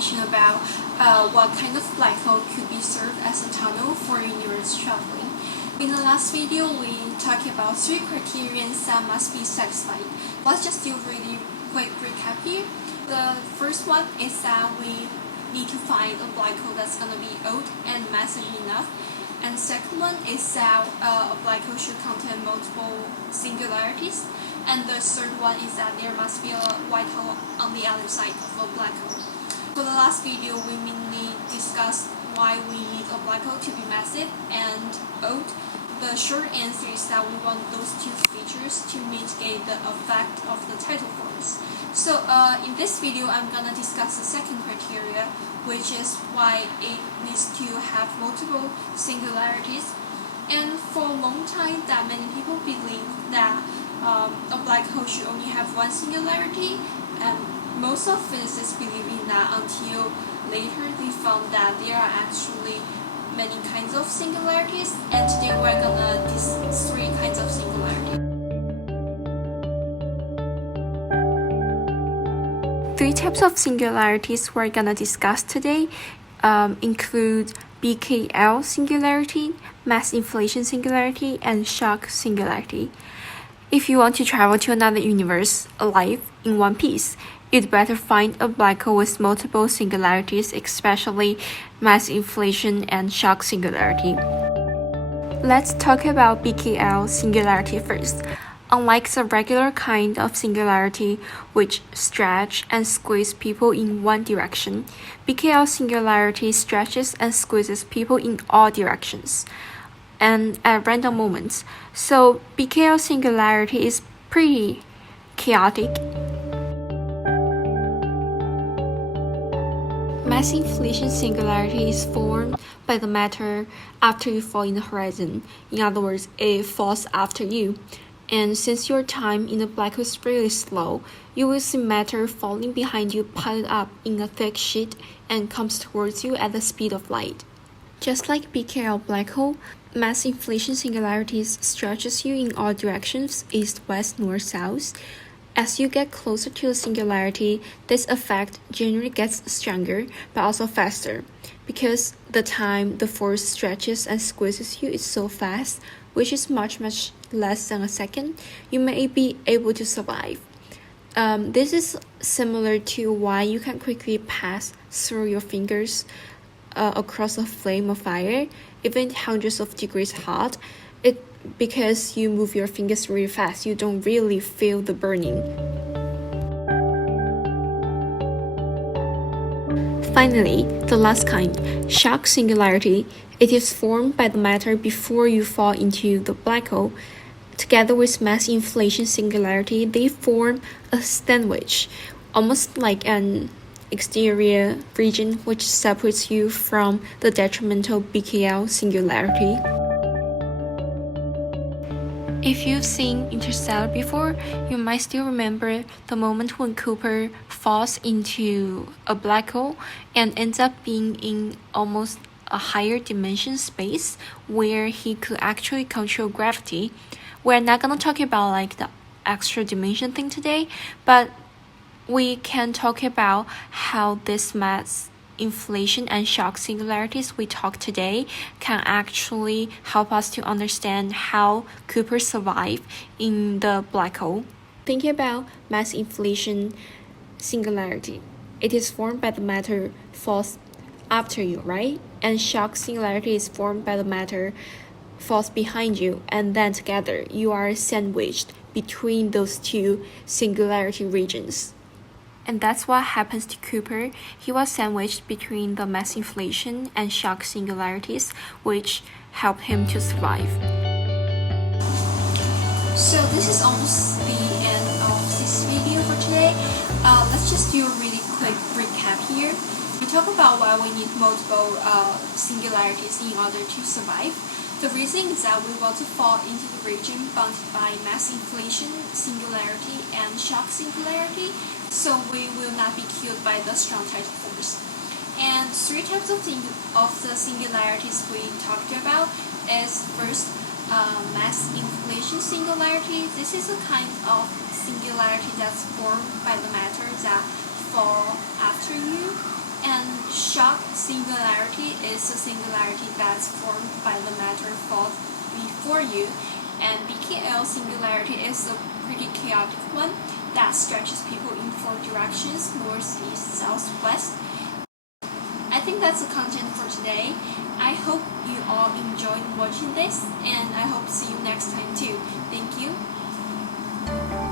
information about what kind of black hole could be served as a tunnel for universe traveling. In the last video, we talked about 3 criteria that must be satisfied. Let's just do a really quick recap here. The first one is that we need to find a black hole that's going to be old and massive enough. And second one is that a black hole should contain multiple singularities. And the third one is that there must be a white hole on the other side of a black hole. For the last video, we mainly discussed why we need a black hole to be massive and old. The short answer is that we want those 2 features to mitigate the effect of the tidal force. So in this video, I'm going to discuss the second criteria, which is why it needs to have multiple singularities. And for a long time, that many people believe that a black hole should only have one singularity, and most of physicists believe in that until later they found that there are actually many kinds of singularities, and today we're gonna discuss 3 kinds of singularities. 3 types of singularities we're gonna discuss today include BKL singularity, mass inflation singularity, and shock singularity. If you want to travel to another universe alive in one piece, you'd better find a black hole with multiple singularities, especially mass inflation and shock singularity. Let's talk about BKL singularity first. Unlike the regular kind of singularity, which stretch and squeeze people in one direction, BKL singularity stretches and squeezes people in all directions and at random moments. So BKL singularity is pretty chaotic. Mass inflation singularity is formed by the matter after you fall in the horizon. In other words, it falls after you. And since your time in the black hole is really slow, you will see matter falling behind you piled up in a thick sheet and comes towards you at the speed of light. Just like BKL black hole, mass inflation singularities stretches you in all directions, east, west, north, south. As you get closer to the singularity, this effect generally gets stronger, but also faster, because the time the force stretches and squeezes you is so fast, which is much less than a second, you may be able to survive. This is similar to why you can quickly pass through your fingers across a flame of fire, even hundreds of degrees hot. Because you move your fingers really fast, you don't really feel the burning. Finally, the last kind, shock singularity. It is formed by the matter before you fall into the black hole. Together with mass inflation singularity, they form a sandwich, almost like an exterior region which separates you from the detrimental BKL singularity. If you've seen Interstellar before, you might still remember the moment when Cooper falls into a black hole and ends up being in almost a higher dimension space where he could actually control gravity. We're not gonna talk about like the extra dimension thing today, but we can talk about how this mass inflation and shock singularities we talked today can actually help us to understand how Cooper survived in the black hole. Thinking about mass inflation singularity, it is formed by the matter falls after you, right? And shock singularity is formed by the matter falls behind you, and then together you are sandwiched between those 2 singularity regions. And that's what happens to Cooper. He was sandwiched between the mass inflation and shock singularities, which helped him to survive. So this is almost the end of this video for today. Let's just do a really quick recap here. We talk about why we need multiple singularities in order to survive. The reason is that we want to fall into the region bounded by mass inflation singularity and shock singularity, so we will not be killed by the strong tidal force. And 3 types of the singularities we talked about is first mass inflation singularity. This is a kind of singularity that's formed by the matter that fall after you. And shock singularity is a singularity that's formed by the matter fall before you, and BKL singularity is a pretty chaotic one that stretches people in four directions: north, east, south, west. I think that's the content for today. I hope you all enjoyed watching this, and I hope to see you next time too. Thank you.